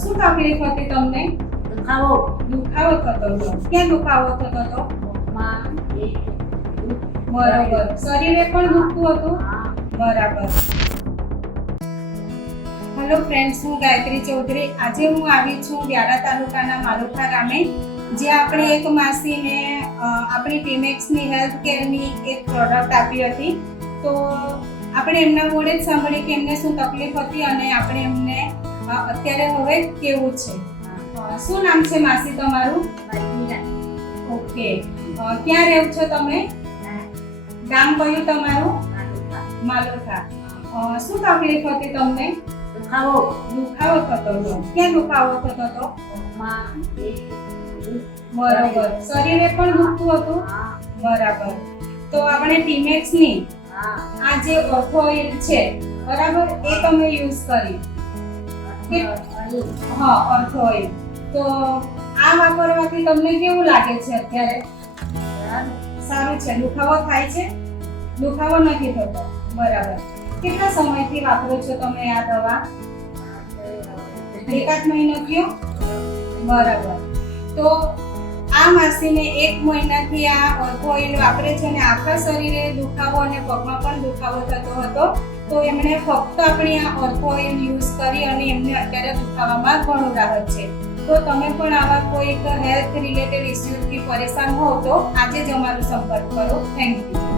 શું તકલીફ હતી તમને? દુખાવો. દુખાવો થતો હતો. ક્યાં દુખાવો થતો હતો? બરાબર. શરીરે પણ દુખતું હતું? બરાબર. હેલો ફ્રેન્ડ્સ હું ગાયત્રી ચૌધરી. આજે હું આવી છું વ્યારા તાલુકાના માલુખા ગામે જે આપણે એક માસીને આપણી ટીમેક્સની હેલ્થ કેરની એક પ્રોડક્ટ આપી હતી. તો આપણે એમના મોડે જ સાંભળી કે એમને શું તકલીફ હતી અને આપણે એમને અત્યારે હવે કેવું છે? શું નામ છે માસી તમારું? ઓકે. ક્યાં રહો છો તમે? ગામ કયું તમારું? માલોઠા શું તકલીફ હતી તમને? દુખાવો. દુખાવો થતો હતો. ક્યાં દુખાવો થતો હતો? બરાબર. શરીરે પણ દુખતું હતું? બરાબર. તો આપણે ટીમેક્સની આ જે ઓર્થો ઓઇલ છે બરાબર એ તમે યુઝ કરી. હા ઓઇલ તો આ વાપરવાથી તમને કેવું લાગે છે અત્યારે સારું છે દુખાવો થાય છે દુખાવો નથી થતો બરાબર કેટલા સમયથી વાપરો છો તમે આ દવા એકાદ મહિનો થયો બરાબર તો આ માસીને એક મહિનાથી આ ઓર્થો ઓઇલ વાપરે છે અને આખા શરીરે દુખાવો અને પગમાં પણ દુખાવો થતો હતો. તો એમણે ફક્ત આપણી આ ઓર્થો ઓઇલ યુઝ કરી અને એમને અત્યારે દુખાવામાં ઘણું રાહત છે. તો તમે પણ આવા કોઈક હેલ્થ રિલેટેડ ઇસ્યુથી પરેશાન હો તો આજે જ અમારો સંપર્ક કરો. Thank you.